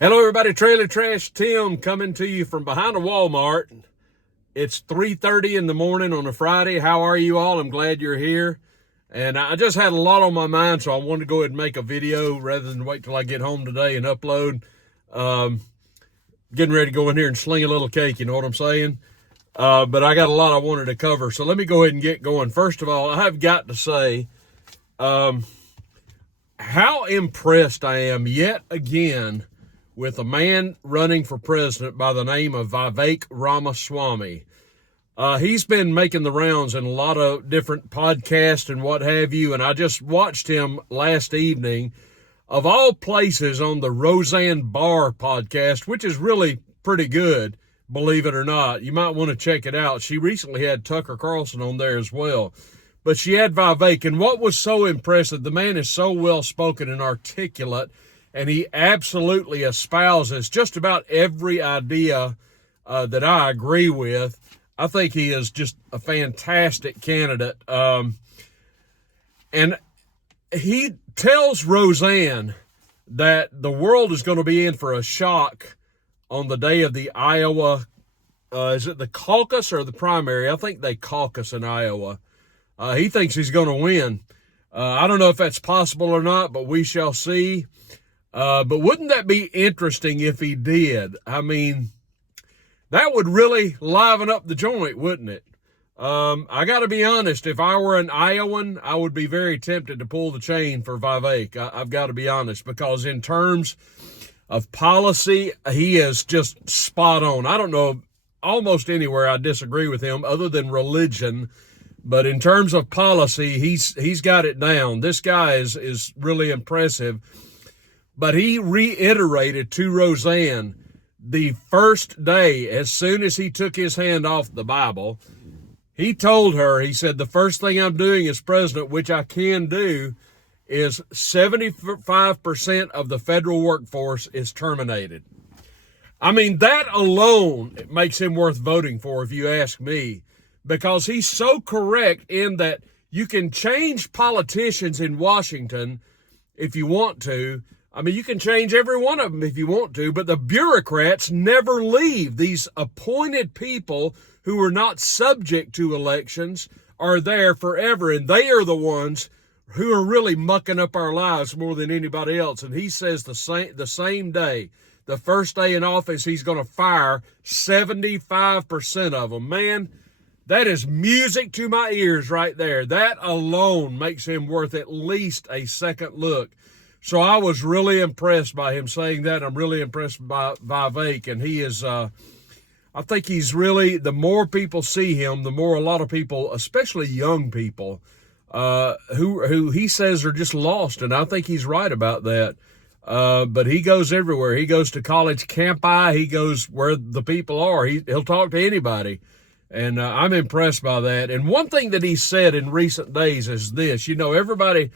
Hello, everybody. Trailer Trash Tim coming to you from behind a Walmart. It's 3:30 in the morning on a Friday. How are you all? I'm glad you're here. And I just had a lot on my mind, so I wanted to go ahead and make a video rather than wait till I get home today and upload. Um, Getting ready to go in here and sling a little cake, you know what I'm saying? But I got a lot I wanted to cover, so let me go ahead and get going. First of all, I have got to say how impressed I am yet again with a man running for president by the name of Vivek Ramaswamy. He's been making the rounds in a lot of different podcasts and what have you, and I just watched him last evening, of all places, on the Roseanne Barr podcast, which is really pretty good, believe it or not. You might want to check it out. She recently had Tucker Carlson on there as well. But she had Vivek, and what was so impressive, the man is so well-spoken and articulate, and he absolutely espouses just about every idea that I agree with. I think he is just a fantastic candidate. And he tells Roseanne that the world is going to be in for a shock on the day of the Iowa, is it the caucus or the primary? I think they caucus in Iowa. He thinks he's going to win. I don't know if that's possible or not, but we shall see. But wouldn't that be interesting if he did? I mean, that would really liven up the joint, wouldn't it? I got to be honest, if I were an Iowan, I would be very tempted to pull the chain for Vivek. I've got to be honest, because in terms of policy, he is just spot on. I don't know almost anywhere I disagree with him other than religion. But in terms of policy, he's got it down. This guy is really impressive. But he reiterated to Roseanne the first day, as soon as he took his hand off the Bible, he told her, he said, the first thing I'm doing as president, which I can do, is 75% of the federal workforce is terminated. I mean, that alone makes him worth voting for, if you ask me, because he's so correct in that you can change politicians in Washington if you want to. I mean, you can change every one of them if you want to, but the bureaucrats never leave. These appointed people who are not subject to elections are there forever, and they are the ones who are really mucking up our lives more than anybody else. And he says the same day, the first day in office, he's going to fire 75% of them. Man, that is music to my ears right there. That alone makes him worth at least a second look. So I was really impressed by him saying that. I'm really impressed by Vivek, and he is, I think he's really, the more people see him, the more a lot of people, especially young people, who he says are just lost, and I think he's right about that. But he goes everywhere. He goes to college campi. He goes where the people are. He'll talk to anybody, and I'm impressed by that. And one thing that he said in recent days is this, everybody,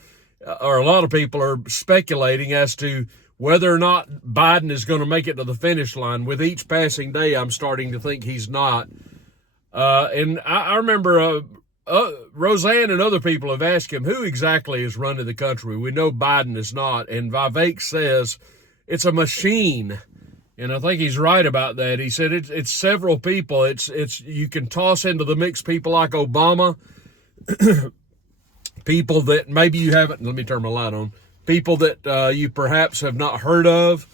or a lot of people are speculating as to whether or not Biden is going to make it to the finish line. With each passing day, I'm starting to think he's not. And I remember Roseanne and other people have asked him who exactly is running the country. We know Biden is not. And Vivek says it's a machine. And I think he's right about that. He said it's several people. It's you can toss into the mix people like Obama, people that maybe you haven't, let me turn my light on, people that you perhaps have not heard of,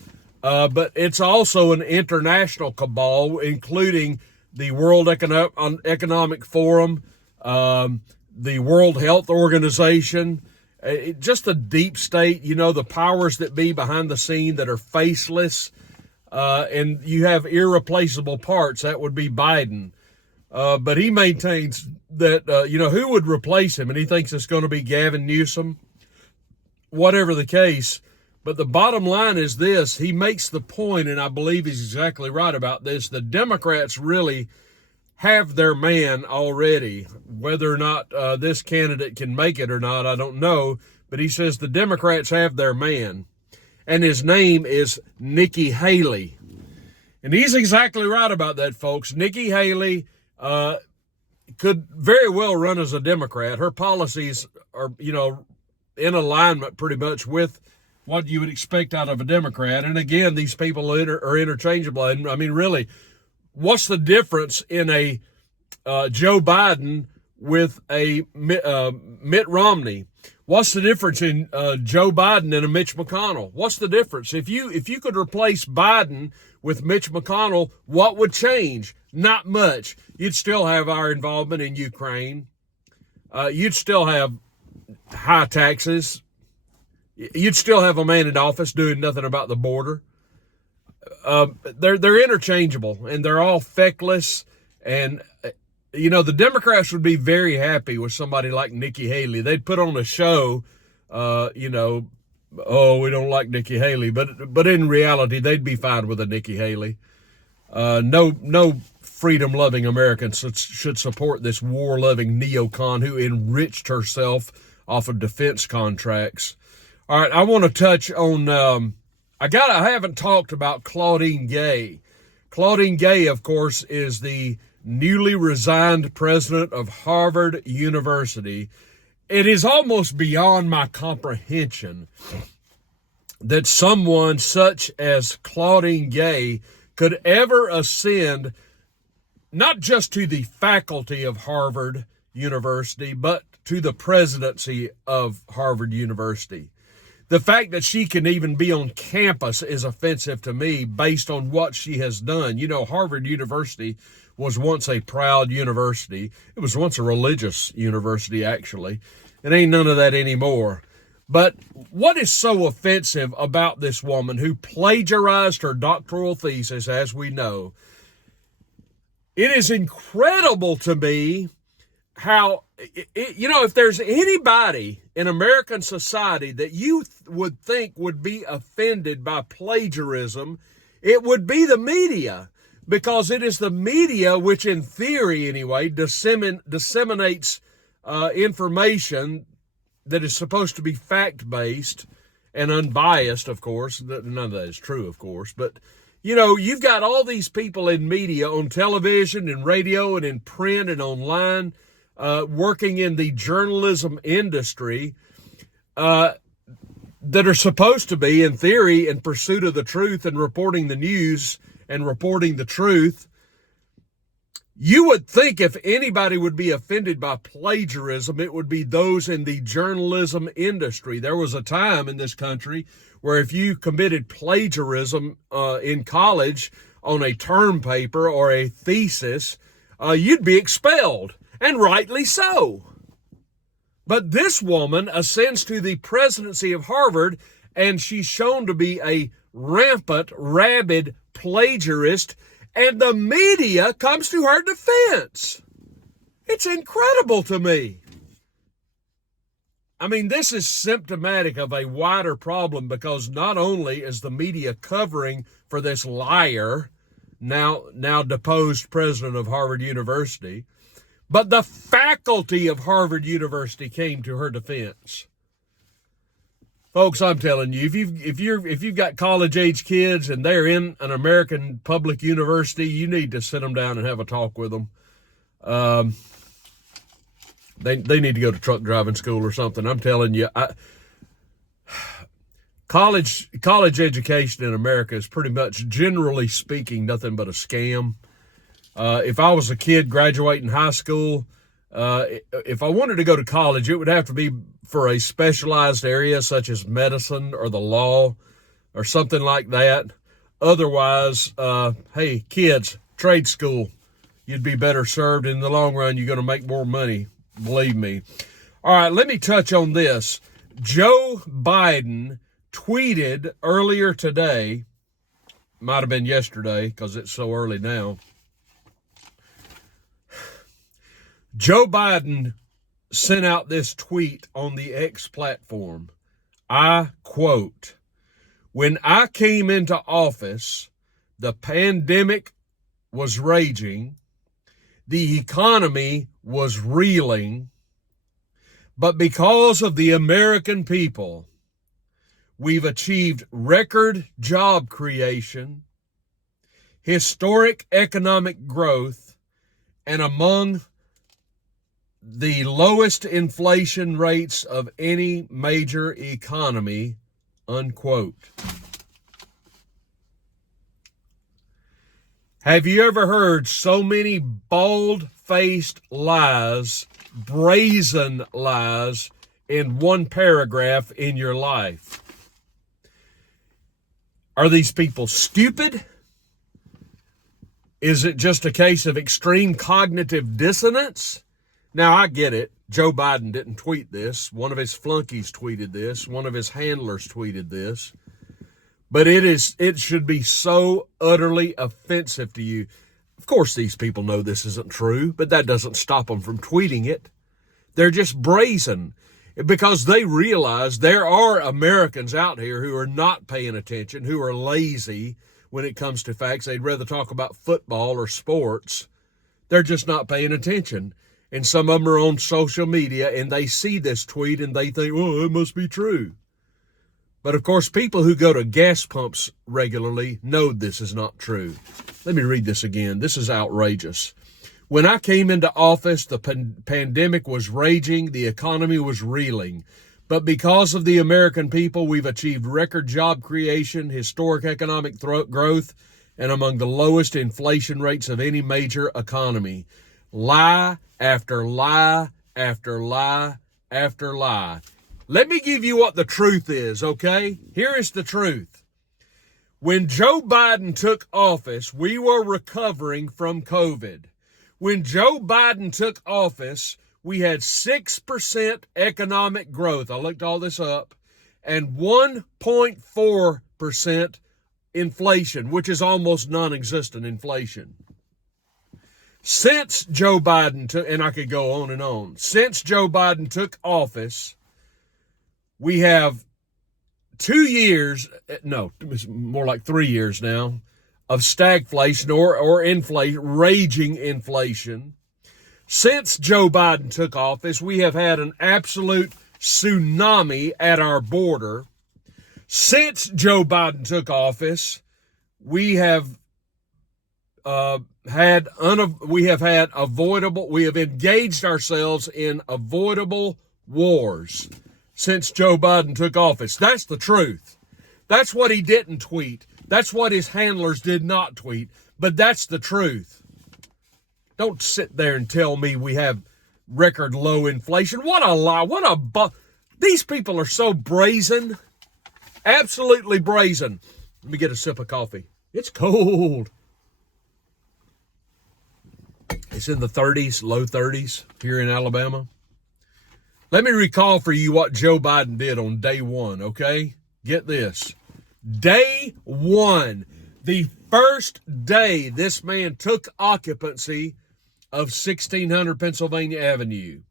but it's also an international cabal, including the World Economic Forum, the World Health Organization, just the deep state, the powers that be behind the scene that are faceless, and you have irreplaceable parts. That would be Biden. But he maintains that, who would replace him? And he thinks it's going to be Gavin Newsom, whatever the case. But the bottom line is this. He makes the point, and I believe he's exactly right about this. The Democrats really have their man already. Whether or not this candidate can make it or not, I don't know. But he says the Democrats have their man. And his name is Nikki Haley. And he's exactly right about that, folks. Nikki Haley could very well run as a Democrat. Her policies are, in alignment pretty much with what you would expect out of a Democrat. And again, these people are interchangeable. And I mean, really, what's the difference in a Joe Biden with a Mitt Romney? What's the difference in Joe Biden and a Mitch McConnell? What's the difference? If you could replace Biden with Mitch McConnell, what would change? Not much. You'd still have our involvement in Ukraine. You'd still have high taxes. You'd still have a man in office doing nothing about the border. They're interchangeable, and they're all feckless. And the Democrats would be very happy with somebody like Nikki Haley. They'd put on a show, oh, we don't like Nikki Haley, but in reality, they'd be fine with a Nikki Haley. No freedom-loving Americans should support this war-loving neocon who enriched herself off of defense contracts. All right, I want to touch on. I haven't talked about Claudine Gay. Claudine Gay, of course, is the newly resigned president of Harvard University. It is almost beyond my comprehension that someone such as Claudine Gay could ever ascend not just to the faculty of Harvard University, but to the presidency of Harvard University. The fact that she can even be on campus is offensive to me based on what she has done. Harvard University was once a proud university. It was once a religious university, actually. It ain't none of that anymore. But what is so offensive about this woman who plagiarized her doctoral thesis, as we know? It is incredible to me how, if there's anybody in American society that you would think would be offended by plagiarism, it would be the media, because it is the media which, in theory anyway, disseminates information that is supposed to be fact-based and unbiased, of course. None of that is true, of course, but you've got all these people in media, on television and radio and in print and online, working in the journalism industry, that are supposed to be, in theory, in pursuit of the truth and reporting the news and reporting the truth. You would think if anybody would be offended by plagiarism, it would be those in the journalism industry. There was a time in this country where if you committed plagiarism in college on a term paper or a thesis, you'd be expelled, and rightly so. But this woman ascends to the presidency of Harvard, and she's shown to be a rampant, rabid plagiarist, and the media comes to her defense. It's incredible to me. I mean, this is symptomatic of a wider problem, because not only is the media covering for this liar, now deposed president of Harvard University, but the faculty of Harvard University came to her defense. Folks, I'm telling you, if you've got college-age kids and they're in an American public university, you need to sit them down and have a talk with them. They need to go to truck driving school or something. I'm telling you, college education in America is pretty much, generally speaking, nothing but a scam. If I was a kid graduating high school, if I wanted to go to college, it would have to be for a specialized area such as medicine or the law or something like that. Otherwise, hey, kids, trade school. You'd be better served. In the long run, you're going to make more money. Believe me. All right, let me touch on this. Joe Biden tweeted earlier today, might have been yesterday because it's so early now. Joe Biden sent out this tweet on the X platform. I quote, "When I came into office, the pandemic was raging, the economy was reeling, but because of the American people, we've achieved record job creation, historic economic growth, and among the lowest inflation rates of any major economy," unquote. Have you ever heard so many bald-faced lies, brazen lies, in one paragraph in your life? Are these people stupid? Is it just a case of extreme cognitive dissonance? Now, I get it. Joe Biden didn't tweet this. One of his flunkies tweeted this. One of his handlers tweeted this. But it should be so utterly offensive to you. Of course, these people know this isn't true, but that doesn't stop them from tweeting it. They're just brazen because they realize there are Americans out here who are not paying attention, who are lazy when it comes to facts. They'd rather talk about football or sports. They're just not paying attention. And some of them are on social media and they see this tweet and they think, oh, it must be true. But of course, people who go to gas pumps regularly know this is not true. Let me read this again. This is outrageous. When I came into office, the pandemic was raging, the economy was reeling. But because of the American people, we've achieved record job creation, historic economic growth, and among the lowest inflation rates of any major economy. Lie after lie after lie after lie. Let me give you what the truth is, okay? Here is the truth. When Joe Biden took office, we were recovering from COVID. When Joe Biden took office, we had 6% economic growth. I looked all this up. And 1.4% inflation, which is almost non-existent inflation. Since Joe Biden took, and I could go on and on. Since Joe Biden took office, we have 2 years, no, it's more like 3 years now, of stagflation or inflation, raging inflation. Since Joe Biden took office, we have had an absolute tsunami at our border. Since Joe Biden took office, we have engaged ourselves in avoidable wars. Since Joe Biden took office. That's the truth. That's what he didn't tweet. That's what his handlers did not tweet. But that's the truth. Don't sit there and tell me we have record low inflation. What a lie. These people are so brazen. Absolutely brazen. Let me get a sip of coffee. It's cold. It's in the 30s, low 30s here in Alabama. Let me recall for you what Joe Biden did on day one, okay? Get this. Day one, the first day this man took occupancy of 1600 Pennsylvania Avenue.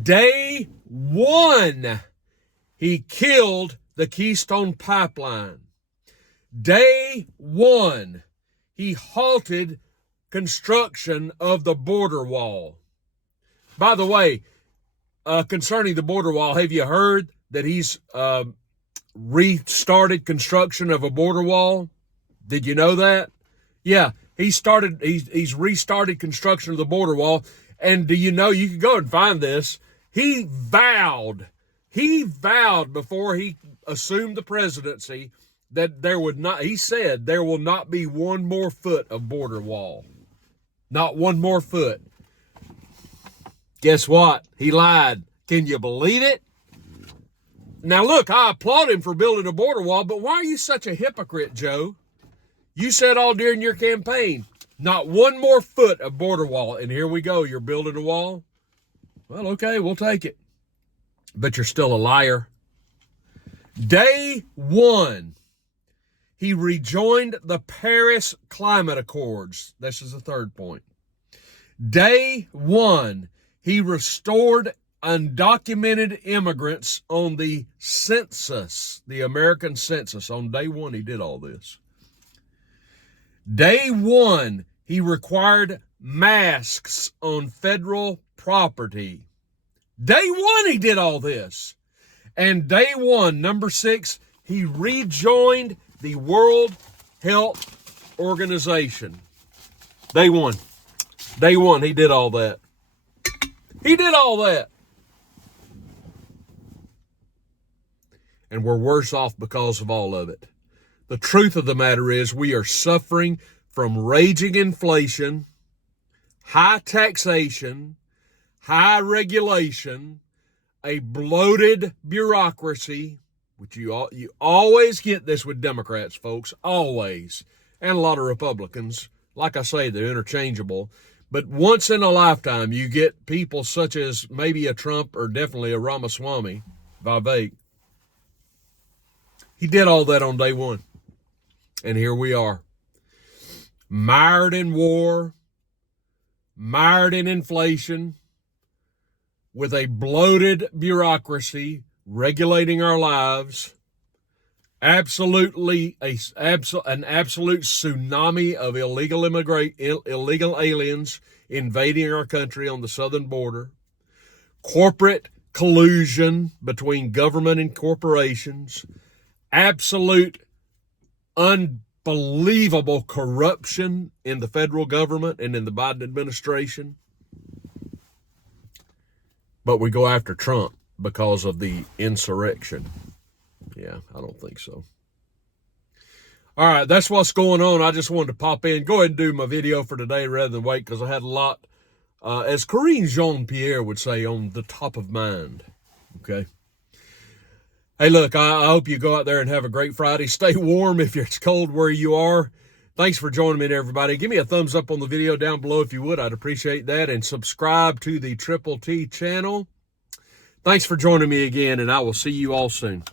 Day one, he killed the Keystone Pipeline. Day one, he halted construction of the border wall. By the way, concerning the border wall, have you heard that he's restarted construction of a border wall? Did you know that? Yeah, he's restarted construction of the border wall. And do you know, you can go and find this, he vowed before he assumed the presidency that he said there will not be one more foot of border wall. Not one more foot. Guess what? He lied. Can you believe it? Now look, I applaud him for building a border wall, but why are you such a hypocrite, Joe? You said all during your campaign, not one more foot of border wall, and here we go, you're building a wall? Well, okay, we'll take it. But you're still a liar. Day one, he rejoined the Paris Climate Accords. This is the third point. Day one, he restored undocumented immigrants on the census, the American census. On day one, he did all this. Day one, he required masks on federal property. Day one, he did all this. And day one, number 6, he rejoined the World Health Organization. Day one. Day one, he did all that. He did all that. and we're worse off because of all of it. The truth of the matter is we are suffering from raging inflation, high taxation, high regulation, a bloated bureaucracy, which you always get this with Democrats, folks, always, and a lot of Republicans. Like I say, they're interchangeable. But once in a lifetime, you get people such as maybe a Trump or definitely a Ramaswamy, Vivek. He did all that on day one. And here we are, mired in war, mired in inflation, with a bloated bureaucracy regulating our lives, an absolute tsunami of illegal aliens invading our country on the southern border, corporate collusion between government and corporations, absolute unbelievable corruption in the federal government and in the Biden administration. But we go after Trump because of the insurrection. Yeah, I don't think so. All right, that's what's going on. I just wanted to pop in. Go ahead and do my video for today rather than wait, because I had a lot, as Corinne Jean-Pierre would say, on the top of mind. Okay. Hey, look, I hope you go out there and have a great Friday. Stay warm if it's cold where you are. Thanks for joining me, everybody. Give me a thumbs up on the video down below if you would. I'd appreciate that. And subscribe to the Triple T channel. Thanks for joining me again, and I will see you all soon.